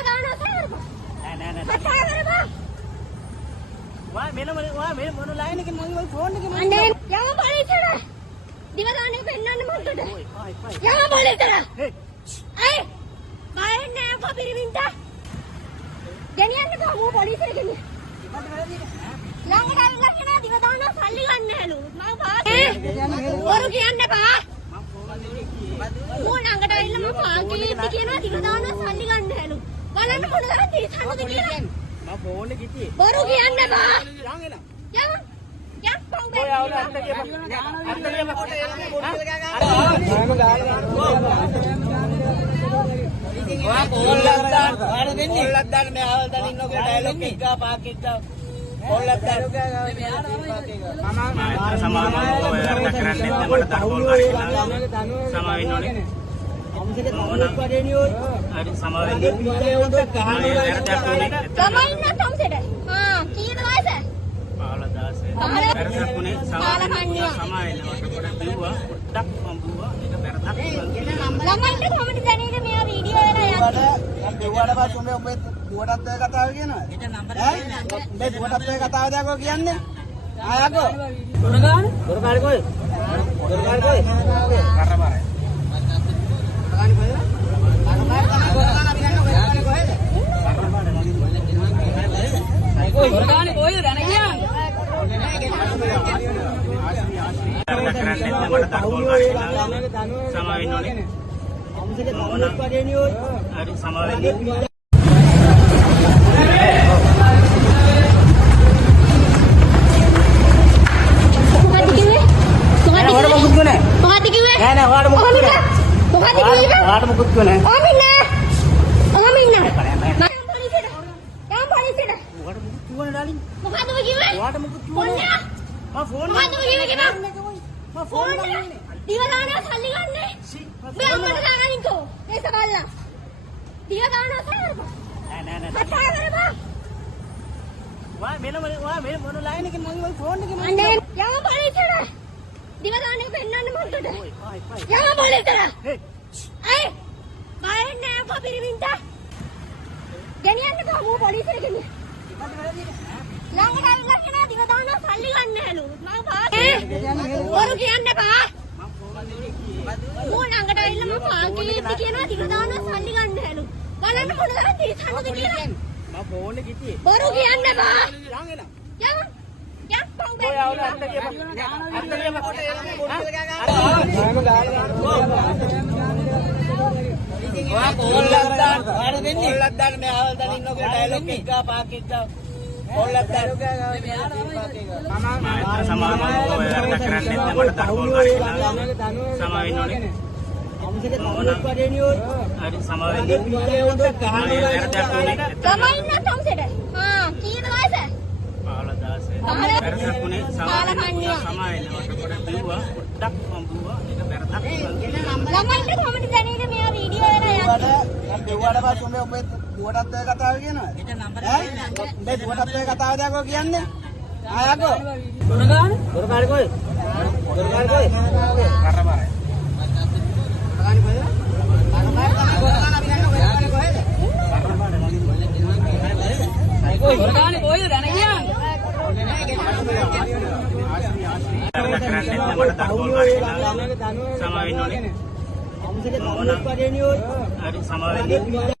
දිවදාන සරප නෑ කතා කරපන් වා මෙන්න මොන ලයින් එකේ මගේ ෆෝන් එකේ මම අනේ යම පොලිසියට දිවදානේ පෙන්නන්න මන්ට යම පොලිසියට අය බයෙන් නෑ කොපිරිමින්ට ගෙනියන්න බමු පොලිසියට ගෙනියන්න ළඟට අල්ලලා කියන දිවදාන සල්ලි ගන්න හැලු මම පාස් වරු කියන්න එපා මෝ ළඟට ඇවිල්ලා මම පාකීටි කියනවා දිවදාන සල්ලි ගන්න හැලු බලන්න මොන තරම් තීසන්නද කියලා මම ෆෝන් එකේ හිටියේ වරු කියන්න එපා යන් එන යම් පොංග ඔය අවුල අත්ත කියපන් ඔයා පොල්ලක් දාන්න ඔයාලා දෙන්නේ පොල්ලක් දාන්න මේ ආවල් දාන්න ඉන්නෝ කියලා ඩයලොග් එක ගා පාක් එක ගා පොල්ලක් දාන්න මම සමාවෙන්න ඔය වැඩ කරන්නේ මට දරුවෝ වගේ සමාවෙන්න ඕනේ හරි සමාවෙන්න සමාවෙන්න තවසෙට කීයද වයස 15 වැරදකුනේ සමාවෙන්න කොට බිව්වා පොඩ්ඩක් මඹුවා ඒක වැරදක් ළමයින්ට කොහොමද දැනෙන්නේ මෙයා වීඩියෝ එන යන්නේ බිව්වට පස්සේ ඔබ දුවටත් ඔය කතාව කියනවා ඊට නම්බර් එක උඹේ දුවටත් ඔය කතාව දාකෝ කියන්නේ ආයකෝ දොරකාරේ කොයි කරබාරයි දොරකාරේ කොයිද දැන කියන්නේ මට දරුවෝ වගේ සමාවෙන්න ඕනේ හරි සමාවෙන්න නෑ ඔයාට මොකද කිව්වේ මොකද කිව්වේ ඔයාට මොකද කිව්වේ ඔමින්න මම පොලිසියට ඔයාට මොකද කිව්වනේ ඩාලින් මොකද ඔය කිව්වේ ඔයාට මොකද කිව්වනේ මම ෆෝන් මොකද ඔය කිව්වේ මම ෆෝන් දිවදාන සල්ලි ගන්නනේ මේ අම්මට දානින්කෝ ඒක බලලා දිවදාන සරප නෑ කතා කරපන් වා මෙන්න මොන ලයින් එකේ මගේ ෆෝන් එකේ අනේ යම පොලිසියට දිවදානේ පෙන්නන්න මන්ට යම පොලිසියට අය බයෙන් නෑ කොපිරිමින්ට ගෙනියන්න බමු පොලිසියට ගෙනියන්න ළඟට අල්ලලා කියන දිවදාන සල්ලි ගන්න හැලු මම පාස් වරු කියන්න එපා මෝ ළඟට ඇවිල්ලා මම පාකීටි කියනවා දිවදාන සල්ලි ගන්න හැලු බලන්න මොන තරම් තීසන්නද කියලා මම ෆෝන් එකේ හිටියේ වරු කියන්න එපා යන් එන යම් පොංග ඔය අවුල අත්ත කියපන් ඔයා පොල්ලක් දාන්න ඔයාලා දෙන්නේ පොල්ලක් දාන්න මේ ආවල් දාන්න ඉන්නෝ කියලා ඩයලොග් එක ගා පාක් එක ගා පොල්ලක් දාන්න මම සමාවෙන්න ඔය වැඩ කරන්නේ මට දරුවෝ වගේ සමාවෙන්න ඕනේ හරි සමාවෙන්න ළමයින්ට තවසෙට කීයද වයස 15 වැරදකුනේ සමාවෙන්න කොට බිව්වා පොඩ්ඩක් මඹුවා ඒක වැරදක් ළමයින්ට කොහොමද දැනෙන්නේ මෙයා වීඩියෝ එන යන්නේ බිව්වට පස්සේ ඔබ දුවටත් ඔය කතාව කියනවා ඊට නම්බර් එක උඹේ දුවටත් ඔය කතාව දාකෝ කියන්නේ ආයකෝ දොරකාරේ කොයි කරබාරයි දොරකාරේ කොයිද දැන කියන්නේ මට දරුවෝ වගේ සමාවෙන්න ඕනේ හරි සමාවෙන්න